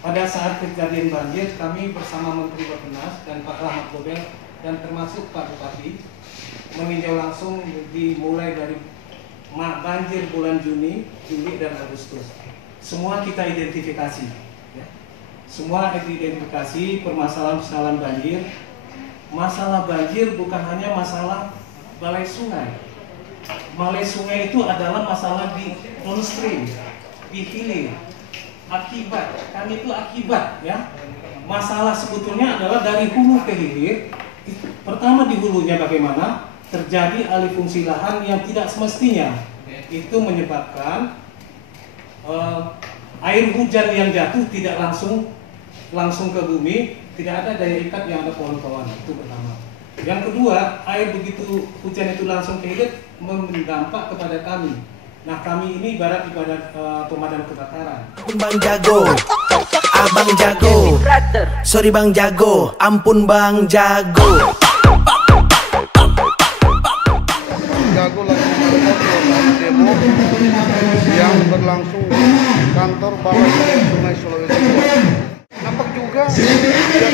Pada saat kejadian banjir, kami bersama Menteri Bappenas dan Pak Rahmat Gobel dan termasuk Pak Bupati meninjau langsung dimulai dari banjir bulan Juni, Juli, dan Agustus. Semua kita identifikasi. Ya. Semua identifikasi permasalahan banjir. Masalah banjir bukan hanya masalah balai sungai. Balai sungai itu adalah masalah di downstream, di hilir. Akibat, kami itu akibat ya. Masalah sebetulnya adalah dari hulu ke hilir. Pertama di hulunya bagaimana? Terjadi alih fungsi lahan yang tidak semestinya. Itu menyebabkan air hujan yang jatuh tidak langsung ke bumi, tidak ada daya ikat yang ada pohon-pohon. Itu pertama. Yang kedua, air begitu hujan itu langsung ke hilir berdampak kepada kami. Nah, kami ini ibarat pemadam kebakaran. Bang Jago, Abang Jago, sorry Bang Jago, ampun Bang Jago. Jago lagi melakukan demo yang berlangsung di kantor Balai Sungai Sulawesi Selatan. Nampak juga aparat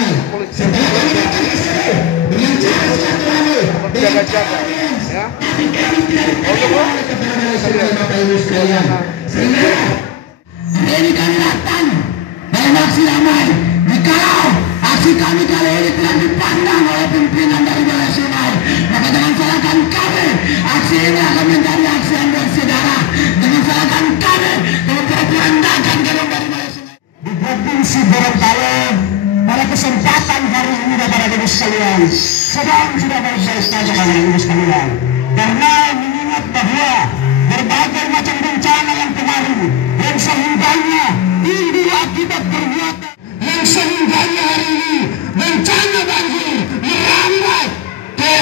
kepolisian berjaga-jaga, ya. Oke, Bro. Ini kami datang dalam aksi damai. Jikalau aksi kami kali ini tidak dipandang oleh pimpinan dari Balai Sungai, maka jangan salahkan kami. Aksi ini akan menjadi aksi yang bersejarah. Jangan salahkan kami untuk merendahkan gedung dari Balai Sungai. Di Provinsi Gorontalo, pada kesempatan hari ini Bapak Ibu sekalian, sudah berselesai Bapak Ibu sekalian. Karena mengingat bahwa berbagai macam bencana yang kemarin, yang sehingganya ini akibat perbuatan, yang sehingganya hari ini bencana banjir merambat ke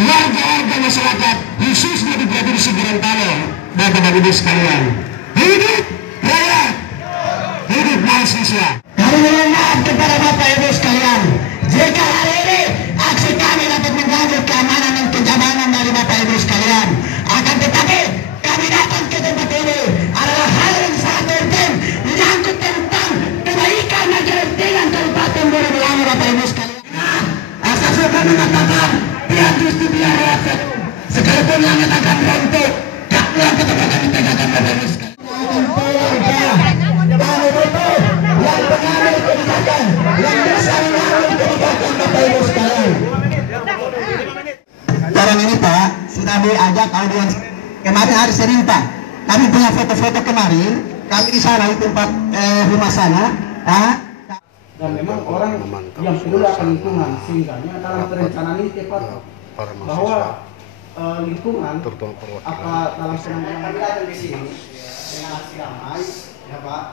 warga-warga masyarakat, khususnya di Provinsi Gorontalo. Bapak Ibu sekalian, hidup rakyat, hidup mahasiswa. Kami mohon maaf kepada Bapak Ibu sekalian jika hari ini aksi kami dapat mengganggu keamanan dan kenyamanan dari Bapak Ibu sekalian. Akan tetapi kami datang ke tempat ini adalah hal yang sangat penting menyangkut tentang kebaikan dan kepentingan Kabupaten Borobudur, Bapak Ibu sekalian. Asas kami mengatakan biar justru biar rakyat sekalipun langit akan runtuh, taklah tetap akan ditegakkan Bapak Ibu sekalian. Sekarang ini Pak, sudah diajak audiens kemarin hari Senin Pak. Kami punya foto-foto kemarin, kami di sana di tempat rumah sana. Dan memang orang yang peduli akan lingkungan, sehingga dalam perencanaan ini tepat bahwa lingkungan apa dalam penanganan datang di sini dengan aksi damai, ya Pak.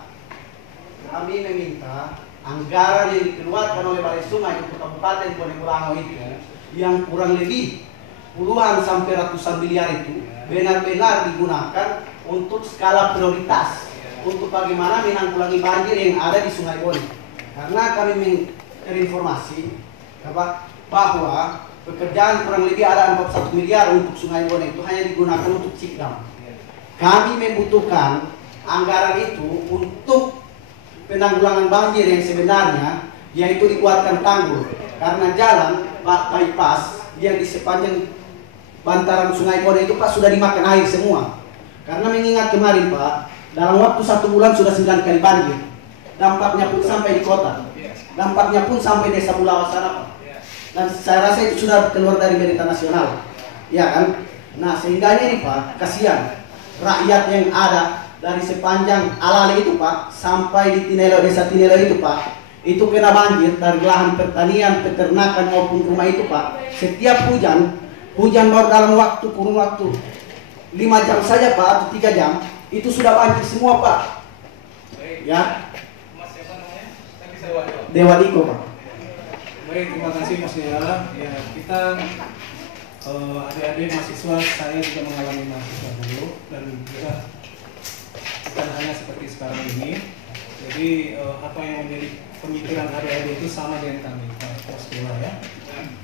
Kami meminta anggaran yang dikeluarkan oleh Balai Sungai untuk Kabupaten Borobudur itu yang kurang lebih puluhan sampai ratusan miliar itu benar-benar digunakan untuk skala prioritas untuk bagaimana menanggulangi banjir yang ada di Sungai Bone. Karena kami terinformasi bahwa pekerjaan kurang lebih ada 41 miliar untuk Sungai Bone itu hanya digunakan untuk Cikdam. Kami membutuhkan anggaran itu untuk penanggulangan banjir yang sebenarnya, yaitu dikeluarkan tanggul karena jalan bypass yang di sepanjang bantaran Sungai Bone itu Pak sudah dimakan air semua. Karena mengingat kemarin Pak, dalam waktu 1 bulan sudah 9 kali banjir. Dampaknya pun sampai di kota, dampaknya pun sampai desa Bulawa sana Pak. Dan saya rasa itu sudah keluar dari berita nasional, ya kan? Nah sehingga ini Pak, kasihan rakyat yang ada dari sepanjang Alale itu Pak sampai di Tinelo, desa Tinelo itu Pak, itu kena banjir dari lahan pertanian, peternakan maupun rumah itu Pak. Setiap hujan baru dalam kurun waktu 5 jam saja Pak atau 3 jam itu sudah banjir semua Pak. Ya. Dewa Diko Pak. Baik, terima kasih Mas Dela. Ya, kita adik-adik mahasiswa, saya juga mengalami mahasiswa dulu dan juga bukan hanya seperti sekarang ini. Jadi apa yang menjadi pemikiran adik-adik itu sama dengan kami, Pak Dela ya.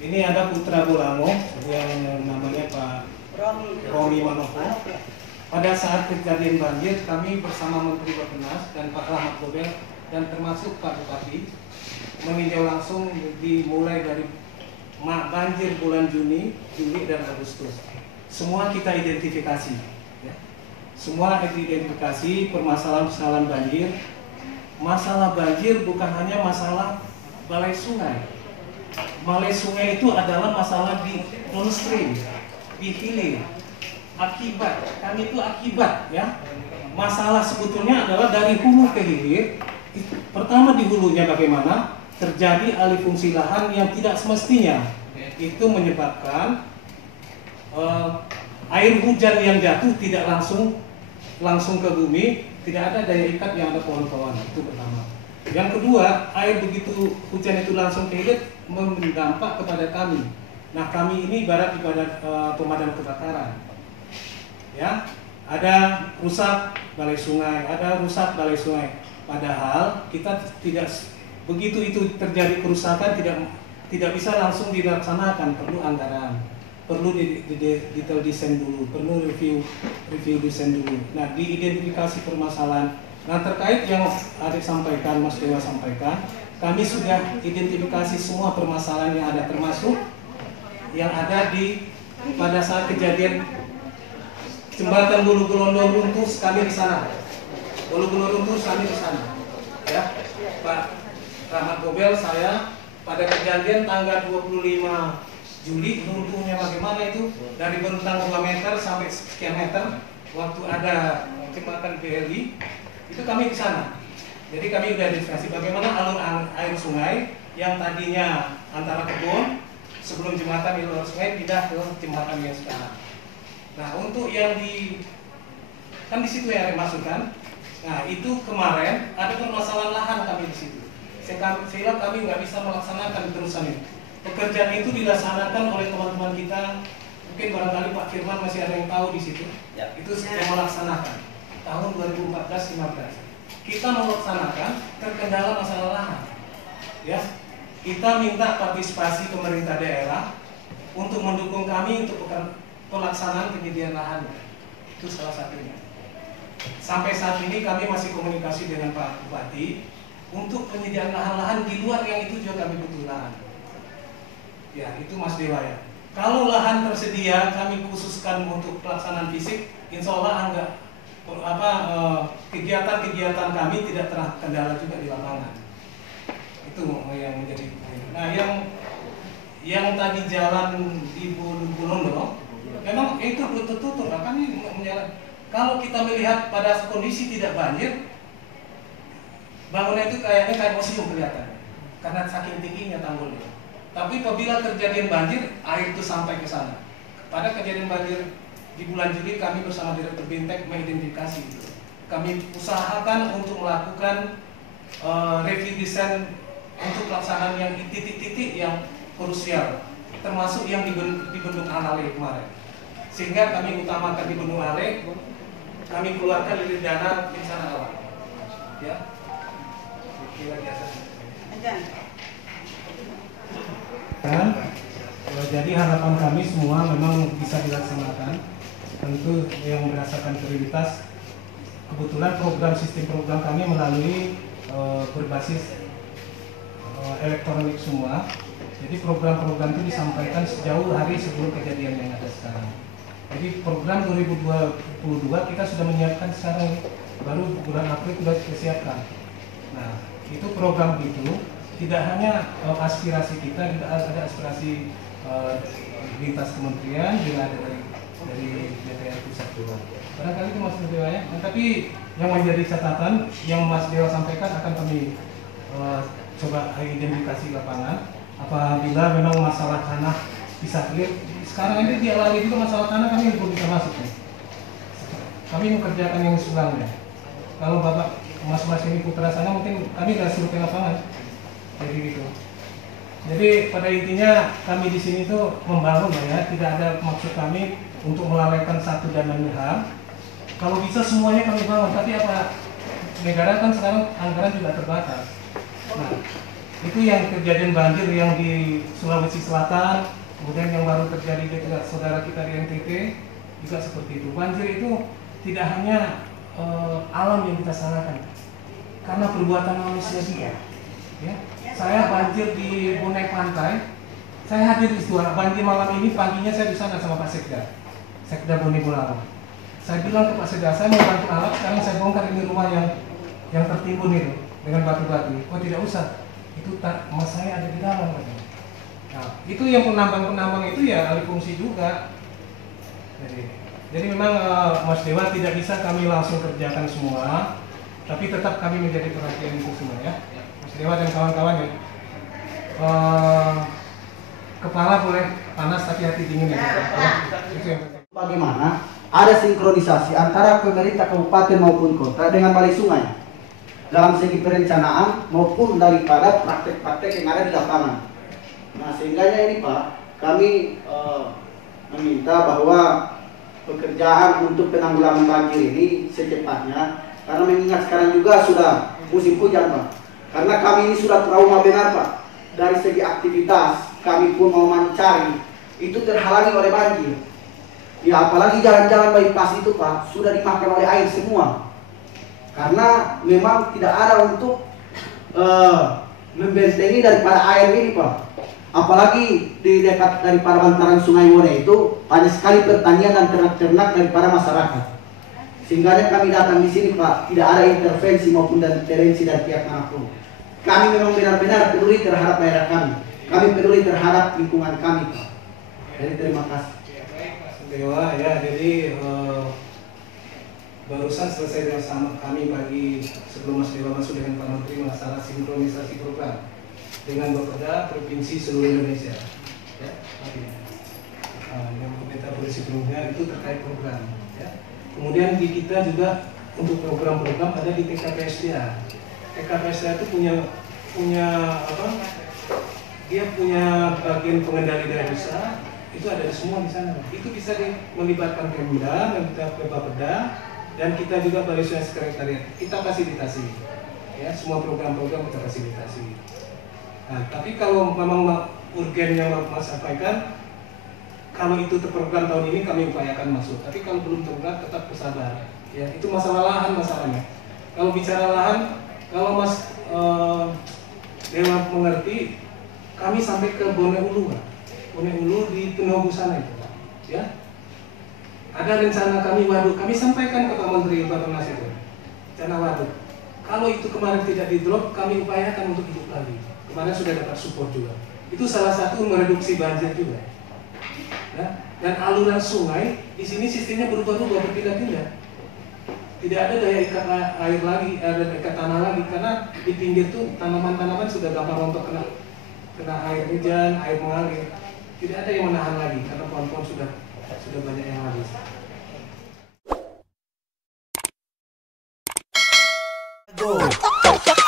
Ini ada putra Bolango yang namanya Pak Romi Manopo. pada saat kejadian banjir, kami bersama Menteri Bappenas dan Pak Rahmat Gobel dan termasuk Pak Bupati meninjau langsung dimulai dari banjir bulan Juni, Juli, dan Agustus. Semua kita identifikasi, ya. Semua identifikasi permasalahan banjir. Masalah banjir bukan hanya masalah balai sungai. Balai sungai itu adalah masalah di downstream, di hilir. Akibat, kami itu akibat, ya. Masalah sebetulnya adalah dari hulu ke hilir. Pertama di hulunya bagaimana? Terjadi alih fungsi lahan yang tidak semestinya. Itu menyebabkan air hujan yang jatuh tidak langsung ke bumi, tidak ada daya ikat yang ada pohon-pohon. Itu pertama. Yang kedua, air begitu hujan itu langsung ke hilir berdampak kepada kami. Nah, kami ini ibarat kepada pemadam kebakaran. Ya, ada rusak balai sungai, Padahal kita tidak begitu itu terjadi kerusakan tidak bisa langsung dilaksanakan, perlu anggaran, perlu detail desain dulu, perlu review desain dulu. Nah, diidentifikasi permasalahan. Nah, terkait yang adik sampaikan, Mas Dewa sampaikan, kami sudah identifikasi semua permasalahan yang ada, termasuk yang ada pada saat kejadian jembatan Bulu Gelondong runtuh, kami di sana. Bulu Gelondong runtuh, kami di sana. Ya, Pak Rahmat Gobel, saya pada kejadian tanggal 25 Juli, runtuhnya bagaimana itu dari bentang 2 meter sampai sekian meter, waktu ada jembatan BRI, itu kami di sana. Jadi kami identifikasi bagaimana alur air sungai yang tadinya antara kebun sebelum jembatan di luar sungai pindah ke jembatan yang sekarang. Nah, untuk yang kan di situ yang dimasukkan. Nah, itu kemarin ada permasalahan lahan kami di situ. Sehingga kami nggak bisa melaksanakan terusan itu. Pekerjaan itu dilaksanakan oleh teman-teman kita. Mungkin barangkali Pak Firman masih ada yang tahu di situ. Ya. Itu yang melaksanakan tahun 2014-15. Kita melaksanakan terkendala masalah lahan. Ya, kita minta partisipasi pemerintah daerah untuk mendukung kami untuk pelaksanaan penyediaan lahan. Itu salah satunya. Sampai saat ini kami masih komunikasi dengan Pak Bupati untuk penyediaan lahan-lahan di luar yang itu juga kami butuh lahan. Ya, itu Mas Dewa ya. Kalau lahan tersedia kami khususkan untuk pelaksanaan fisik, insya Allah kegiatan-kegiatan kami tidak terkendala juga di lapangan. Itu yang menjadi poin. Nah, yang tadi jalan di Bulundo, memang itu betul-betul kami menjalan. Kalau kita melihat pada kondisi tidak banjir, bangunan itu kayaknya kayak museum kelihatan, karena saking tingginya tanggulnya. Tapi apabila kejadian banjir, air itu sampai ke sana. Pada kejadian banjir di bulan Juli, kami bersama Direktur Bintek mengidentifikasi itu. Kami usahakan untuk melakukan review desain untuk pelaksanaan yang titik-titik yang krusial, termasuk yang di Bendung Anale kemarin. Sehingga kami utamakan di Bendung Anale, kami keluarkan dari dana bencana alam. Ya. Kan, jadi harapan kami semua memang bisa dilaksanakan. Tentu yang berdasarkan prioritas. Kebetulan sistem program kami melalui berbasis elektronik semua. Jadi program-program itu disampaikan sejauh hari sebelum kejadian yang ada sekarang. Jadi program 2022 kita sudah menyiapkan sekarang, baru bulan April sudah disiapkan. Nah, itu program itu tidak hanya aspirasi kita, juga ada aspirasi lintas kementerian, juga ada dari DPR pusat juga. Barangkali itu Mas Dewa ya. Nah, tapi yang menjadi catatan yang Mas Dewa sampaikan akan kami coba identifikasi lapangan. Apabila memang masalah tanah bisa clear, sekarang ini dialami juga masalah tanah, kami belum bisa masuk nih. Kami mengerjakan yang sebelumnya. Kalau Bapak Mas ini putra sana mungkin kami nggak suruh ke lapangan. Jadi gitu. Jadi pada intinya kami di sini tuh membangun ya, tidak ada maksud kami untuk melalaikan satu dan lain hal. Kalau bisa semuanya kami bangun, tapi apa? Negara kan sekarang anggaran juga terbatas. Nah, itu yang kejadian banjir yang di Sulawesi Selatan, kemudian yang baru terjadi di saudara kita di NTT juga seperti itu. Banjir itu tidak hanya alam yang kita salahkan, karena perbuatan manusia juga. Ya, saya banjir di Bonek Pantai, saya hadir di situ. Banjir malam ini, paginya saya di sana sama Pak Sekda Bonek Bulawan. Saya bilang ke Pak Sekda, saya mau bantu alat, sekarang saya bongkar ini rumah yang tertimbun itu dengan batu-batu. Oh tidak usah, itu mas saya ada di dalam katanya. Nah, itu yang penambang itu ya alih fungsi juga. Jadi memang Mas Dewa tidak bisa kami langsung kerjakan semua, tapi tetap kami menjadi perhatian itu semua ya. Mas Dewa dan kawan-kawan ya. Kepala boleh panas tapi hati dingin ya. Itu yang penting. Bagaimana ada sinkronisasi antara pemerintah kabupaten maupun kota dengan balai sungai dalam segi perencanaan maupun daripada praktek-praktek yang ada di lapangan. Nah, sehingganya ini Pak, kami meminta bahwa pekerjaan untuk penanggulangan banjir ini secepatnya, karena mengingat sekarang juga sudah musim hujan Pak. Karena kami ini sudah trauma benar Pak, dari segi aktivitas kami pun mau mencari itu terhalangi oleh banjir. Ya apalagi jalan-jalan bypass itu Pak sudah dimakan oleh air semua. Karena memang tidak ada untuk membentengi daripada air ini Pak. Apalagi di dekat daripada bantaran Sungai Wone itu banyak sekali pertanian dan ternak-ternak daripada masyarakat. Sehingga kami datang di sini Pak, tidak ada intervensi maupun intervensi dari pihak manapun. Kami memang benar-benar peduli terhadap daerah kami. Kami peduli terhadap lingkungan kami Pak. Jadi terima kasih. Dewa ya, jadi barusan selesai bersama kami pagi sebelum Mas Dewa masuk dengan Pak Menteri masalah sinkronisasi program dengan Bapeda provinsi seluruh Indonesia. Ya, yang kita boleh sebelumnya itu terkait program. Ya. Kemudian di kita juga untuk program-program ada di TKPSDA. TKPSDA itu punya apa? Dia punya bagian pengendali daya usaha. Itu ada semua di sana. Itu bisa melibatkan Pemda dan kita ke Bapeda dan kita juga Balai Sungai Sekretariat. Kita fasilitasi, ya semua program-program kita fasilitasi. Nah, tapi kalau memang urgennya Mas sampaikan, kalau itu terprogram tahun ini kami upayakan masuk. Tapi kalau belum terprogram tetap bersabar. Ya itu masalah lahan masalahnya. Kalau bicara lahan, kalau Mas Dewa mengerti, kami sampai ke Bone Ulu. Bone Ulu di Penogu sana itu, ya. Ada rencana kami waduk, kami sampaikan ke Pak Menteri Bapak Nas itu, rencana waduk. Kalau itu kemarin tidak di drop, kami upayakan untuk hidup lagi. Kemarin sudah dapat support juga. Itu salah satu mereduksi banjir juga. Ya. Dan aluran sungai di sini sistemnya berubah-ubah, berpindah-pindah. Tidak ada daya ikat air lagi, ada ikat tanah lagi, karena di pinggir tuh tanaman-tanaman sudah gampang untuk kena air hujan, air mengalir. Tidak ada yang menahan lagi karena pohon-pohon sudah banyak yang habis.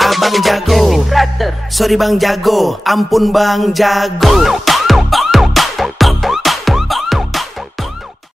Abang jago, sorry Bang jago, ampun Bang jago.